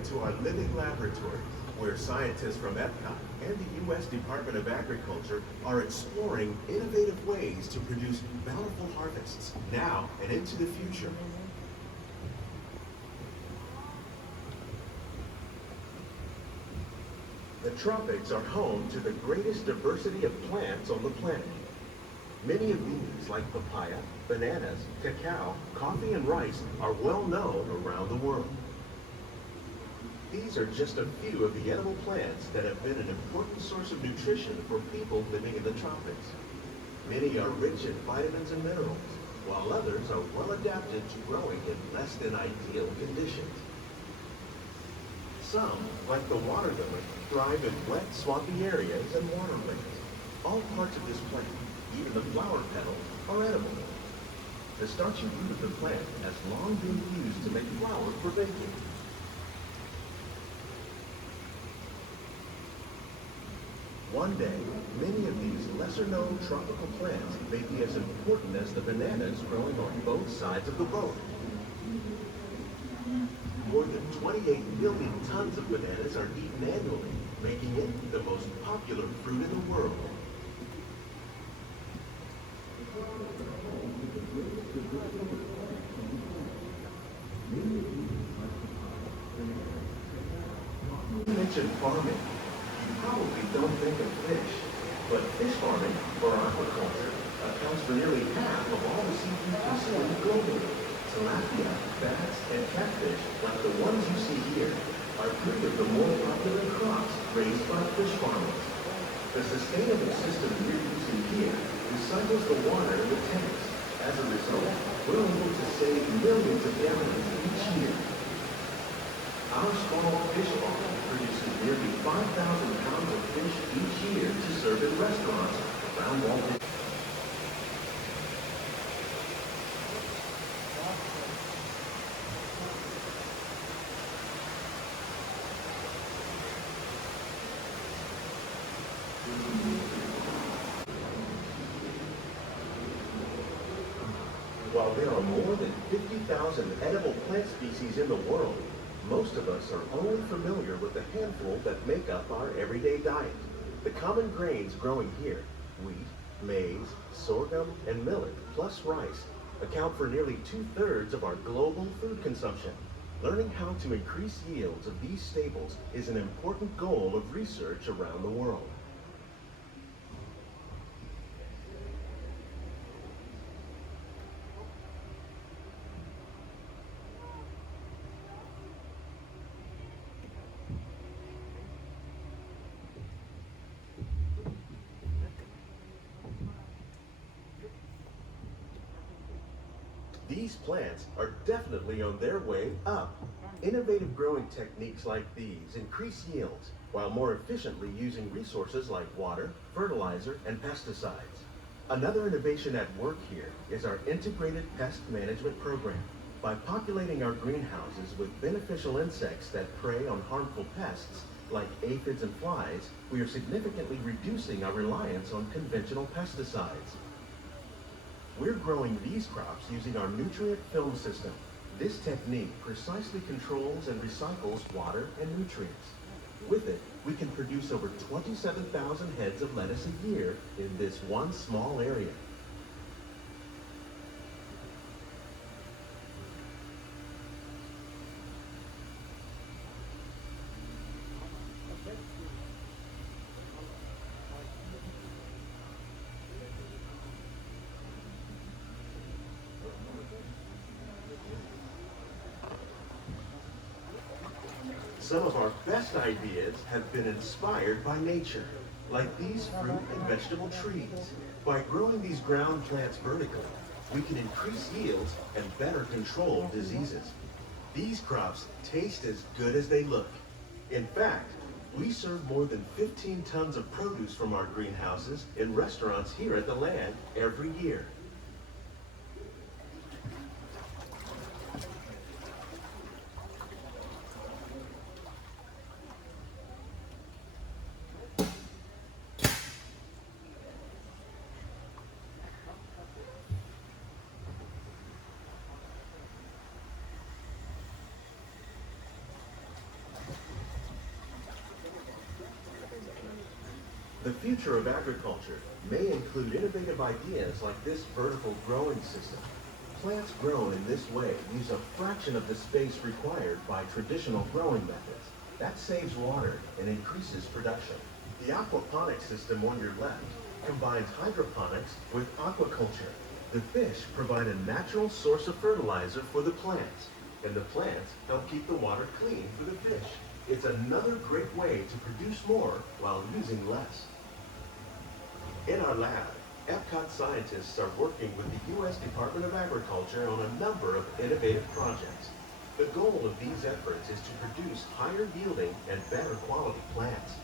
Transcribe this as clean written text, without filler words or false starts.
Welcome to our living laboratory, where scientists from Epcot and the U.S. Department of Agriculture are exploring innovative ways to produce bountiful harvests now and into the future. The tropics are home to the greatest diversity of plants on the planet. Many of these, like papaya, bananas, cacao, coffee, and rice, are well known around the world. These are just a few of the edible plants that have been an important source of nutrition for people living in the tropics. Many are rich in vitamins and minerals, while others are well adapted to growing in less than ideal conditions. Some, like the water lily, thrive in wet, swampy areas and waterways. All parts of this plant, even the flower petals, are edible. The starchy root of the plant has long been used to make flour for baking. One day, many of these lesser-known tropical plants may be as important as the bananas growing on both sides of the road. More than 28 billion tons of bananas are eaten annually, making it the most popular fruit in the world. You mentioned farming. You probably don't think of fish, but fish farming, or aquaculture, accounts for nearly half of all the seafood consumed globally. Tilapia, bass, and catfish, like the ones you see here, are three of the more popular crops raised by fish farmers. The sustainable system we're using here recycles the water in the tanks. As a result, we're able to save millions of gallons each year. Our small fish farm produces nearly 5,000 pounds of fish each year to serve in restaurants around Walt Disney. While there are more than 50,000 edible plant species in the world, most of us are only familiar with the handful that make up our everyday diet. The common grains growing here, wheat, maize, sorghum, and millet, plus rice, account for nearly 2/3 of our global food consumption. Learning how to increase yields of these staples is an important goal of research around the world. These plants are definitely on their way up. Innovative growing techniques like these increase yields while more efficiently using resources like water, fertilizer, and pesticides. Another innovation at work here is our integrated pest management program. By populating our greenhouses with beneficial insects that prey on harmful pests like aphids and flies, we are significantly reducing our reliance on conventional pesticides. We're growing these crops using our nutrient film system. This technique precisely controls and recycles water and nutrients. With it, we can produce over 27,000 heads of lettuce a year in this one small area. Some of our best ideas have been inspired by nature, like these fruit and vegetable trees. By growing these ground plants vertically, we can increase yields and better control diseases. These crops taste as good as they look. In fact, we serve more than 15 tons of produce from our greenhouses in restaurants here at the land every year. The future of agriculture may include innovative ideas like this vertical growing system. Plants grown in this way use a fraction of the space required by traditional growing methods. That saves water and increases production. The aquaponics system on your left combines hydroponics with aquaculture. The fish provide a natural source of fertilizer for the plants, and the plants help keep the water clean for the fish. It's another great way to produce more while using less. In our lab, Epcot scientists are working with the U.S. Department of Agriculture on a number of innovative projects. The goal of these efforts is to produce higher yielding and better quality plants.